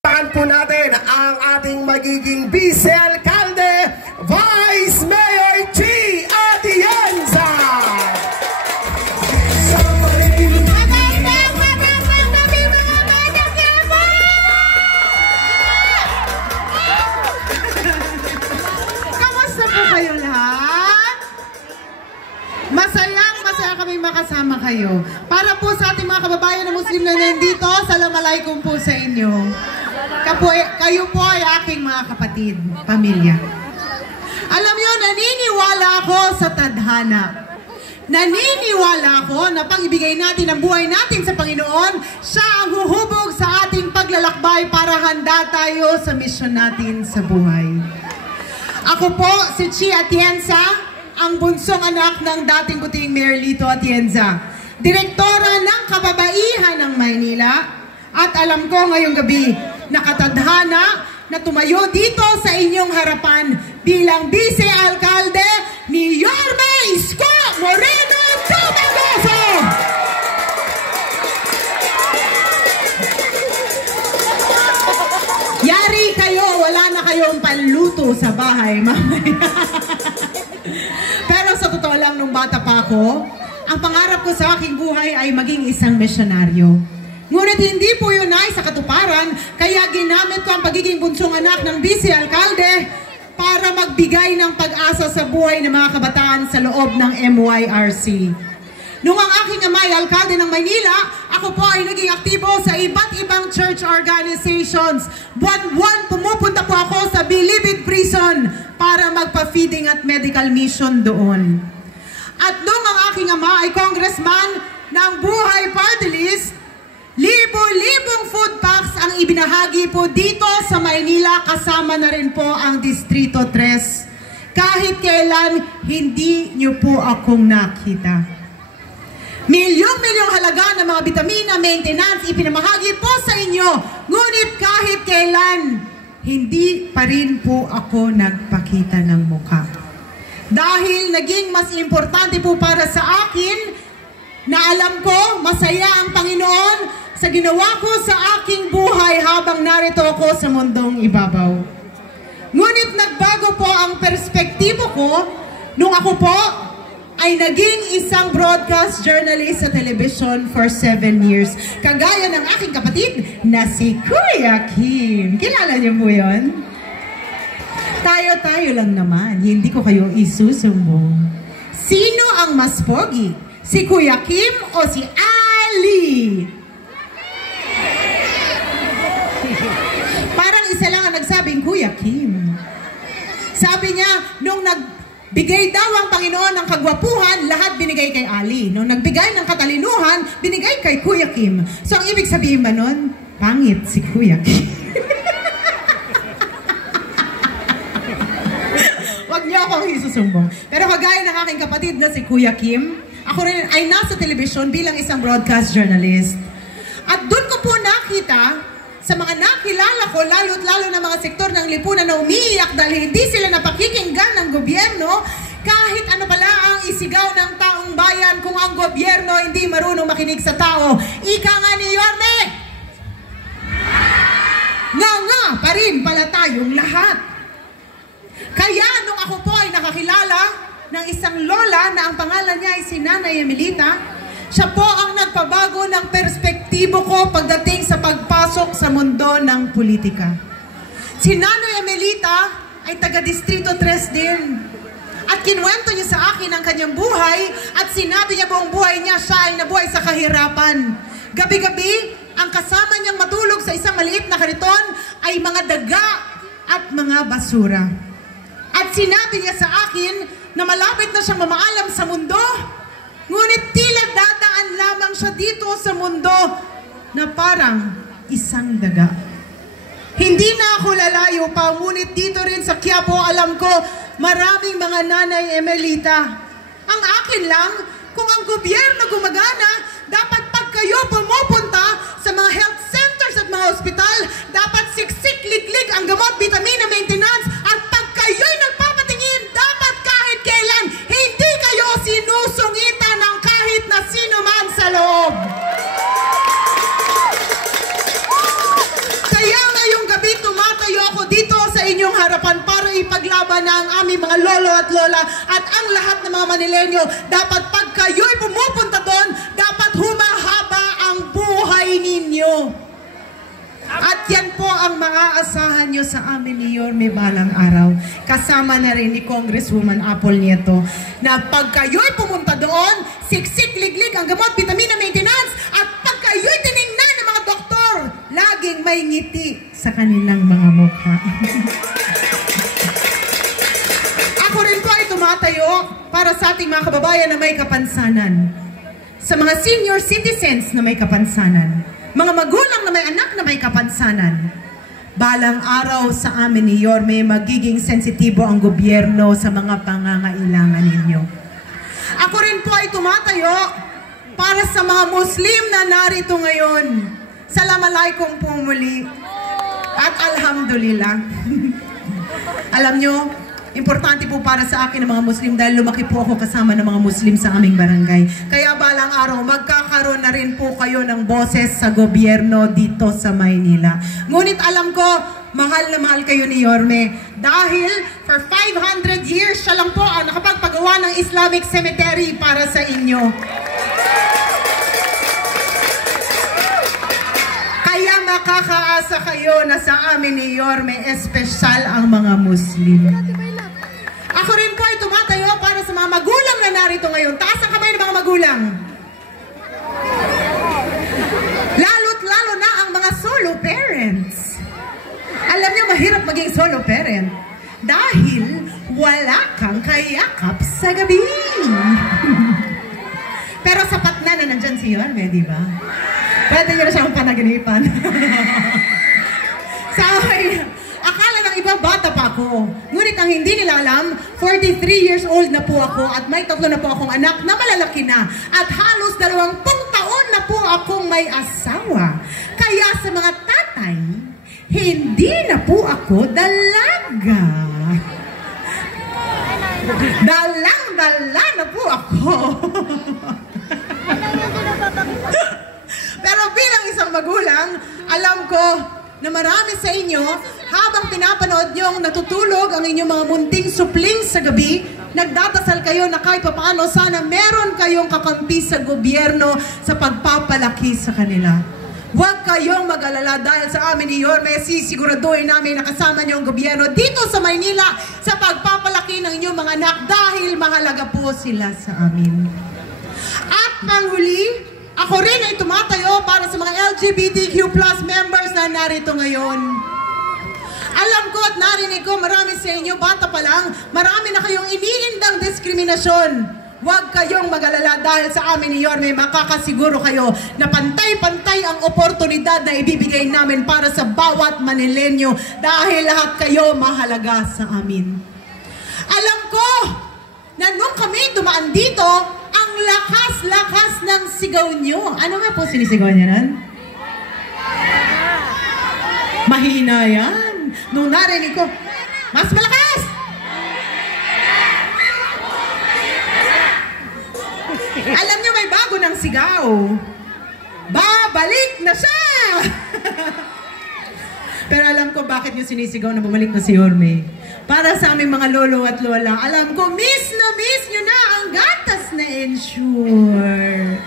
Po natin ang ating magiging Vice Alcalde, Vice Mayor G. Atienza. Kamusta po kayo lahat? Masaya kami makasama kayo. Para po sa ating mga kababayan na Muslim na nandito, Assalamualaikum po sa inyo. Kayo po ay aking mga kapatid, pamilya. Alam niyo, naniniwala ako sa tadhana. Naniniwala ako na pag ibigay natin ang buhay natin sa Panginoon, siya ang huhubog sa ating paglalakbay para handa tayo sa misyon natin sa buhay. Ako po, si Chi Atienza, ang bunsong anak ng dating puting Mayor Lito Atienza, direktora ng kababaihan ng Maynila, at alam ko ngayong gabi, nakatadhana na tumayo dito sa inyong harapan bilang Vice Alcalde ni Yorme Isko Moreno Tumagoso! Yari kayo, wala na kayong panluto sa bahay mamaya. Pero sa totoo lang, nung bata pa ako, ang pangarap ko sa aking buhay ay maging isang misyonaryo. Ngunit hindi po yun ay sa katuparan, kaya ginamit ko ang pagiging bunsong anak ng Vice Alcalde para magbigay ng pag-asa sa buhay ng mga kabataan sa loob ng MYRC. Nung ang aking ama ay alkalde ng Maynila, ako po ay naging aktibo sa iba't ibang church organizations. Buwan-buwan pumupunta po ako sa Bilibid Prison para magpa-feeding at medical mission doon. At nung ang aking ama ay congressman ng Buhay Party List, libo-libong food packs ang ibinahagi po dito sa Maynila, kasama na rin po ang Distrito 3. Kahit kailan, hindi niyo po akong nakita. Milyong-milyong halaga ng mga vitamina, maintenance, ipinamahagi po sa inyo. Ngunit kahit kailan, hindi pa rin po ako nagpakita ng mukha. Dahil naging mas importante po para sa akin na alam ko, masaya ang Panginoon sa ginawa ko sa aking buhay habang narito ako sa mundong ibabaw. Ngunit nagbago po ang perspektibo ko nung ako po ay naging isang broadcast journalist sa television for 7 years. Kagaya ng aking kapatid na si Kuya Kim. Kilala niyo po yun? Tayo-tayo lang naman, hindi ko kayo isusumbong. Sino ang mas pogi? Si Kuya Kim o si Ali? Parang isa lang ang nagsabing Kuya Kim. Sabi niya, nung nagbigay daw ang Panginoon ng kagwapuhan, lahat binigay kay Ali. Nung nagbigay ng katalinuhan, binigay kay Kuya Kim. So ang ibig sabihin ba nun? Pangit si Kuya Kim. Huwag niyo akong isusumbong. Pero kagaya ng aking kapatid na si Kuya Kim, ako rin ay nasa television bilang isang broadcast journalist. At doon ko po nakita sa mga nakilala ko, lalo't lalo na mga sektor ng lipunan na umiiyak dahil hindi sila napakikinggan ng gobyerno, kahit ano pala ang isigaw ng taong bayan kung ang gobyerno hindi marunong makinig sa tao. Ika nga ni Yorme! Nga pa rin pala tayong lahat. Kaya nung ako po ay nakakilala ng isang lola na ang pangalan niya ay si Nanay Emelita, siya po ang nagpabago ng perspektibo ko pagdating sa pagpasok sa mundo ng politika. Si Nanay Emelita ay taga-Distrito 3 din. At kinuwento niya sa akin ang kanyang buhay at sinabi niya buong buhay niya siya ay nabuhay sa kahirapan. Gabi-gabi, ang kasama niyang matulog sa isang maliit na kariton ay mga daga at mga basura. At sinabi niya sa akin na malapit na siyang mamaalam sa mundo, ngunit tila dadaan lamang siya dito sa mundo na parang isang daga. Hindi na ako lalayo pa, ngunit dito rin sa Quiapo, alam ko, maraming mga Nanay Emelita. Ang akin lang, kung ang gobyerno gumagana, dapat pag kayo pumupunta sa mga health centers at mga hospital, dapat siksik-liglig ang gamot, vitamina, maintenance, at pag kayo'y nagpapatingin, dapat kahit kailan, hindi kayo sinusungitan ng kahit na sino man sa loob. Kaya ngayon, ipaglaban na ang aming mga lolo at lola at ang lahat ng mga Manilenyo. Dapat pag kayo'y pumupunta doon, dapat humahaba ang buhay ninyo. At yan po ang maaasahan nyo sa amin ni Yorme balang araw. Kasama na rin ni Congresswoman Apple Nieto na pag kayo'y pumunta doon, siksik, liglig ang gamot, vitamina maintenance, at pag kayo'y tinignan ng mga doktor, laging may ngiti sa kanilang mga mukha. Ako rin po ay tumatayo para sa ating mga kababayan na may kapansanan. Sa mga senior citizens na may kapansanan. Mga magulang na may anak na may kapansanan. Balang araw sa amin ni Yorme, magiging sensitibo ang gobyerno sa mga pangangailangan ninyo. Ako rin po ay tumatayo para sa mga Muslim na narito ngayon. Salamalaikum po muli. At alhamdulillah. Alam nyo, importante po para sa akin ng mga Muslim dahil lumaki po ako kasama ng mga Muslim sa aming barangay. Kaya balang araw, magkakaroon na rin po kayo ng boses sa gobyerno dito sa Maynila. Ngunit alam ko, mahal na mahal kayo ni Yorme. Dahil for 500 years, siya lang po ang nakapagpagawa ng Islamic Cemetery para sa inyo. Kaya makakaasa kayo na sa amin ni Yorme, espesyal ang mga Muslim. Ako rin po ay tumatayo para sa mga magulang na narito ngayon. Taas ang kamay ng mga magulang. Lalo't lalo na ang mga solo parents. Alam niyo, mahirap maging solo parent. Dahil wala kang kayakap sa gabi. Pero sapat na nandyan si Yorme, di ba? Pwede niyo na siyang panaginipan. Sa akin, akala ng iba, bata pa ako. Ngunit ang hindi nila alam, 43 years old na po ako at may 3 na po akong anak na malalaki na. At halos 20 taon na po akong may asawa. Kaya sa mga tatay, hindi na po ako dalaga. Dalang-dala na po ako. Pero bilang isang magulang, alam ko na marami sa inyo, habang pinapanood nyo natutulog ang inyong mga munting supling sa gabi, nagdadasal kayo na kahit paano sana meron kayong kakampi sa gobyerno sa pagpapalaki sa kanila. Huwag kayong mag-alala dahil sa amin ni Yorme, sisiguraduhin namin na kasama niyo ang gobyerno dito sa Maynila sa pagpapalaki ng inyong mga anak dahil mahalaga po sila sa amin. At panghuli, ako rin ay tumatayo para sa mga LGBTQ+ members na narito ngayon. Alam ko at narinig ko, marami sa inyo, bata pa lang, marami na kayong iniindang diskriminasyon. Huwag kayong mag-alala dahil sa amin ni Yorme, makakasiguro kayo na pantay-pantay ang oportunidad na ibibigay namin para sa bawat Manilenyo dahil lahat kayo mahalaga sa amin. Alam ko na nung kami dumaan dito, ang lakas-lakas ng sigaw nyo. Ano nga po sinisigaw niya nun? Mahina yan. Nung narinig ko, mas malakas! Alam nyo, may bago ng sigaw. Babalik na siya! Pero alam ko bakit nyo sinisigaw na bumalik na si Yorme. Para sa aming mga lolo at lola, alam ko, miss nyo na ang gatas na Ensure.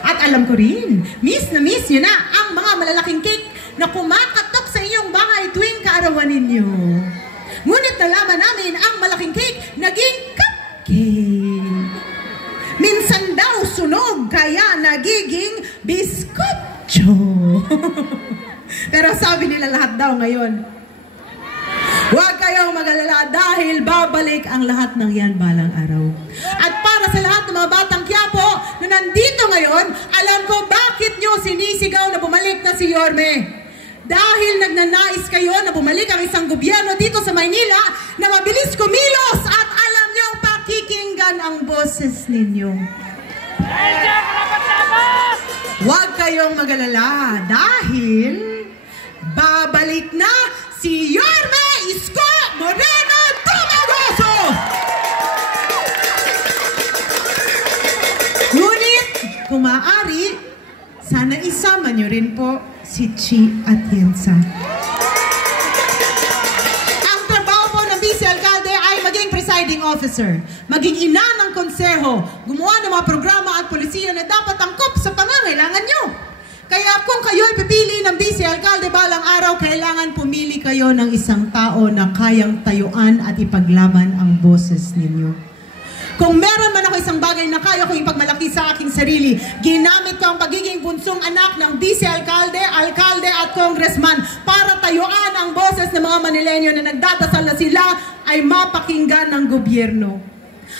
At alam ko rin, miss nyo na ang mga malalaking cake na kumakatok sa inyong bahay tuwing kaarawan ninyo. Ngunit nalaman namin ang malaking cake naging cupcake. Minsan daw sunog kaya nagiging biskotso. Pero sabi nila lahat daw ngayon, huwag kayong mag-alala dahil babalik ang lahat ng yan balang araw. At para sa lahat ng mga batang Quiapo na nandito ngayon, alam ko bakit nyo sinisigaw na bumalik na si Yorme. Dahil nagnanais kayo na bumalik ang isang gobyerno dito sa Maynila na mabilis kumilos at alam nyo pakikinggan ang boses ninyo. Huwag kayong mag-alala dahil babalik na si Yorme Isko Moreno Dumagoso! Ngunit, kung maaari, sana isama nyo rin po si Chi Atienza. Ang trabaho po ng Vice officer, maging ina ng konseho, gumawa ng mga programa at polisiya na dapat angkop sa pangangailangan nyo. Kaya kung kayo ipipili ng vice alkalde balang araw, kailangan pumili kayo ng isang tao na kayang tayuan at ipaglaban ang boses ninyo. Kung meron man ako isang bagay na kaya kong ipagmalaki sa aking sarili, ginamit ko ang pagiging bunsong anak ng vice alkalde, alkalde at congressman para tayuan ang boses ng mga Manileño na nagdadasal na sila ay mapakinggan ng gobyerno.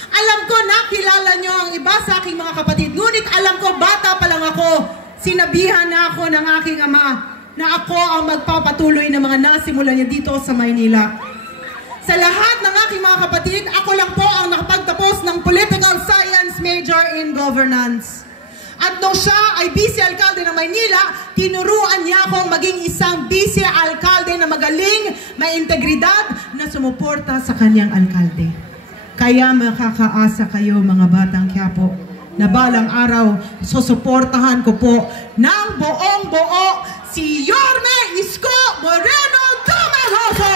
Alam ko nakilala nyo ang iba sa aking mga kapatid, ngunit alam ko bata pa lang ako, sinabihan na ako ng aking ama na ako ang magpapatuloy ng mga nasimulan niya dito sa Maynila. Sa lahat ng aking mga kapatid, ako lang po ang nakapagtapos ng Political Science major in Governance. At nung siya ay vice alkalde ng Maynila, tinuruan niya akong maging isang vice alkalde na magaling, may integridad, na sumuporta sa kanyang alkalde. Kaya makakaasa kayo mga batang Quiapo, na balang araw, susuportahan ko po ng buong-buo si Yorme Isko Moreno Dumagoso!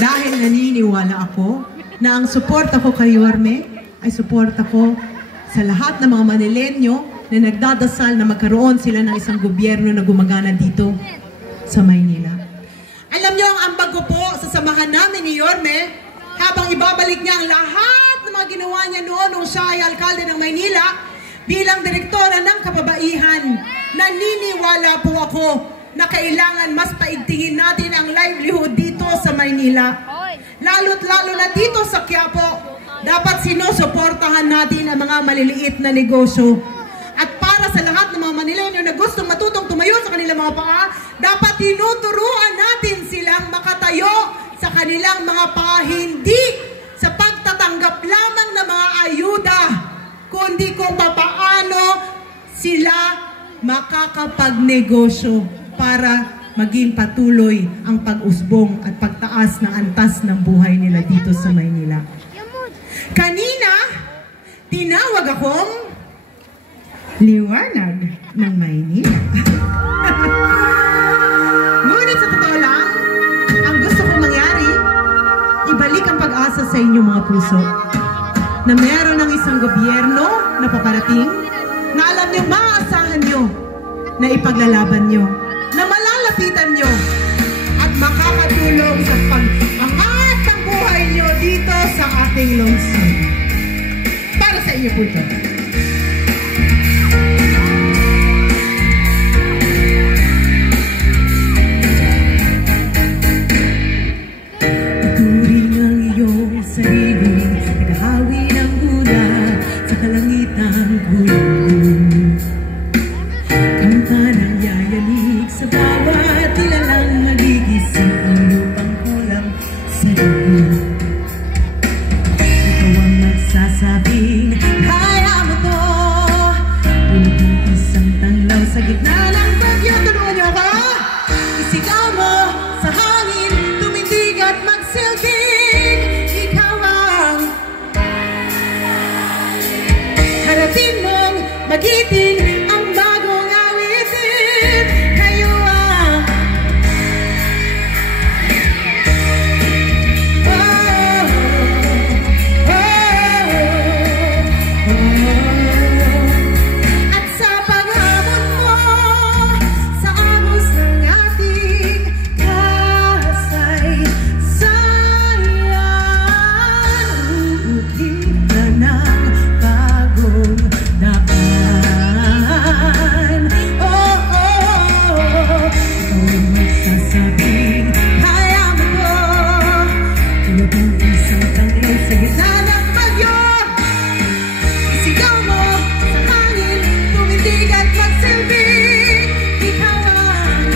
Dahil naniniwala ako na ang suporta ko kay Yorme ay suporta ko sa lahat ng mga Manileño na nagdadasal na magkaroon sila ng isang gobyerno na gumagana dito sa Maynila. Alam niyo ang ambag ko po sa samahan namin ni Yorme, habang ibabalik niya ang lahat ng mga ginawa niya noon nung siya ay alkalde ng Maynila, bilang direktora ng kababaihan, naniniwala po ako na kailangan mas paigtingin natin ang livelihood dito sa Maynila. Lalo't lalo na dito sa Quiapo, dapat sinusuportahan natin ang mga maliliit na negosyo. At para sa lahat ng mga Manileño na gustong matutong tumayo sa kanilang mga paa, dapat tinuturuan natin silang makatayo sa kanilang mga paa, hindi sa pagtatanggap lamang ng mga ayuda, kundi kung papaano sila makakapagnegosyo para maging patuloy ang pag-usbong at pagtaas ng antas ng buhay nila dito sa Maynila. Kanina, tinawag akong liwanag ng Maynila. Ngunit sa totoo lang, ang gusto kong mangyari, ibalik ang pag-asa sa inyong mga puso na meron ng isang gobyerno na paparating na alam nyo, maaasahan nyo na ipaglalaban nyo, na malalapitan nyo at makakatulong sa pag-angat ng buhay nyo dito sa ating lungsod. Para sa inyo po ito. Ituring ang iyong sarili, naghahawi ng gula sa kalangitang gulong. Kampanang yayanig sa bawat kilalang nagigising ang lupang kulang sa iyo. Ikaw ang nagsasabing, kaya mo to. Puno ng isang tanglaw sa gitna ng bagyo. Tulungan niyo ako! Isigaw mo sa hangin, tumindig at magsilbing. Ikaw ang harapin mong magiting ang bagong awitin. Kayo ang at sa paghamon mo sa agos ng ating kasaysayan, uukit ka ng bagong daan. Oh, oh, oh, ikaw ang magsasabing, kaya mo to. Tulad ng isang tanglaw sa gitna ng bagyo. Isigaw mo sa hangin, tumindig at magsilbing. Ikaw ang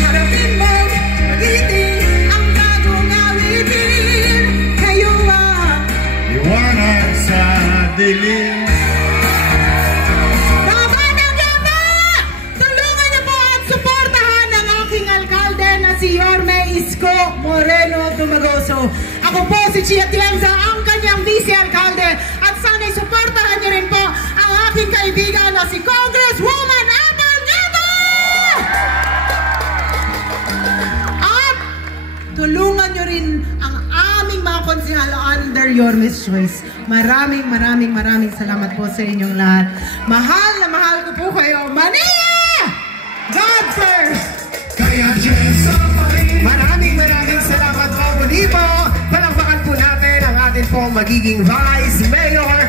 harapin mo, magiting ang bagong awitin. Kayo ang liwanag sa dilim. mga batang Quiapo! Tulungan niyo po at suportahan ang aking alkalde na si Yorme Isko Moreno Dumagoso. Ako po si Chia Atienza, ang kanyang vice-alkalde. At sana'y suportahan niyo rin po ang aking kaibigan na si Congresswoman Apple Nieto! tulungan nyo rin ang aming mga konsehal under your choice. Maraming salamat po sa inyong lahat. Mahal na mahal ko po kayo. Manila! God first! Maraming salamat po. Muli po, palakpakan po natin ang ating pong magiging Vice Mayor